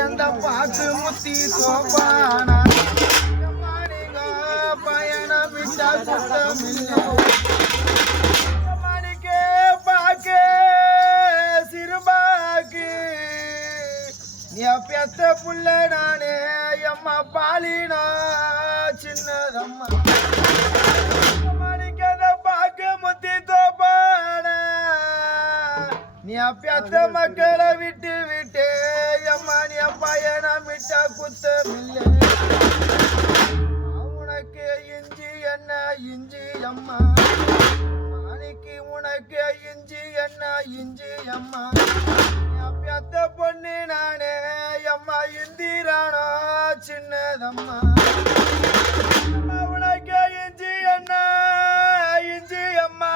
அந்த பாக்கு முத்தி சோப்பானா பயணம் விட்டா சுத்தமில்லை மணிக்கே பாக்கு சிறுபாக்கு நீ பெத்த புள்ள நானே எம்மா பாலினா சின்னதம்மா மணிக்கத பாக்கு முத்தி தோப்பான நீ பெத்த மக்களை விட்டு விட்டு எம்மா நீ பயணம் விட்டா குத்தமில்லை உனக்கு இஞ்சி என்ன இஞ்சி அம்மா மாணிக்கு உனக்கு இஞ்சி என்ன இஞ்சி அம்மா பெத்த பொண்ணு நானே அம்மா இந்திரானோ சின்னதம்மா உனக்கு இஞ்சி என்ன இஞ்சி அம்மா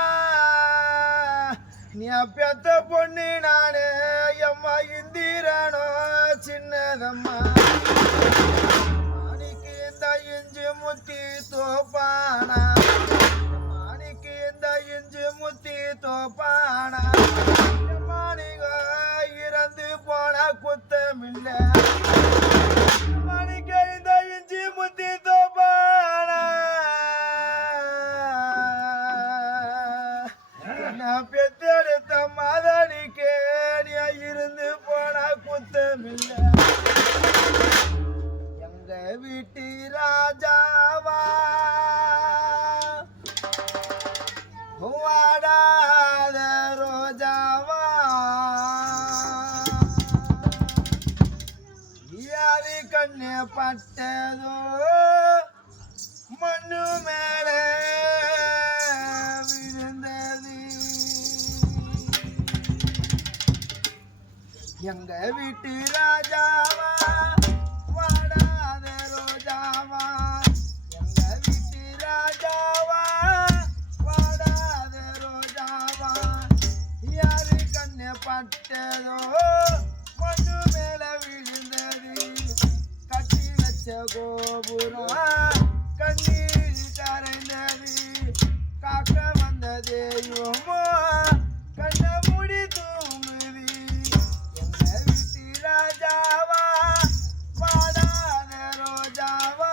நீ பெத்த பொண்ணு நானே அம்மா இந்திரானோ சின்னதம்மா மாணிக்கு இந்த இஞ்சி முத்தி தோப்பானா மாணிக்கு இந்த இஞ்சி முத்தி தோப்பானா மாணிக இறந்து போன குத்தமில்ல மாணிக்க இந்த இஞ்சி முத்தி தோப்பானா நான் பெத்தெடுத்த மதனிக்கு நீ இருந்து போன குத்தமில்ல எங்க வீட்டு ராஜாவா வாடாத ரோஜாவா யாரி கண்ணு பட்டதோ மண்ணு மேல விழுந்தது எங்க வீட்டு ராஜாவா வாடாத ரோஜாவா எங்க வீட்டு ராஜாவா வாடாத ரோஜாவா யாரு கண்ணு பட்டதோ மண்ணு மேல விழுந்தது கட்டி வச்ச கோபுரம் கண்ணீர் கரைந்தது காக்க வந்த தெய்வமோ கண்ண முடி தூங்குது எங்க வீட்டு ராஜாவா வாடாத ரோஜாவா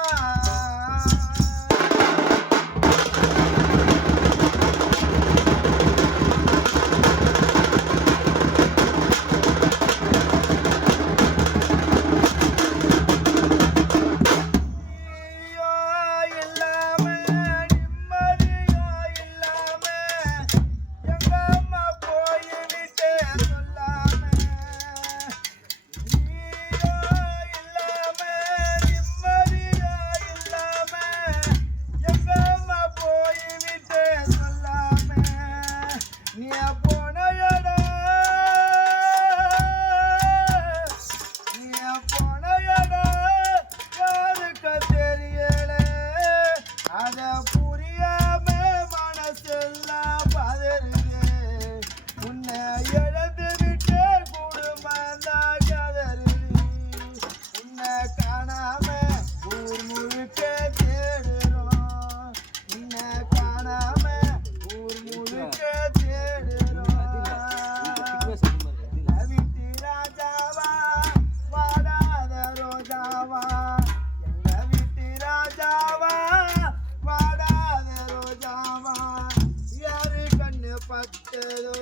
பட்டதோ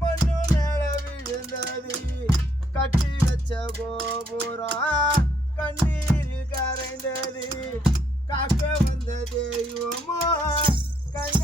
மண்ணு மேல விழுந்தது கட்டி வச்ச கோபுரம் கண்ணீரில் கரைந்தது காக்க வந்த தெய்வமோ கண்ண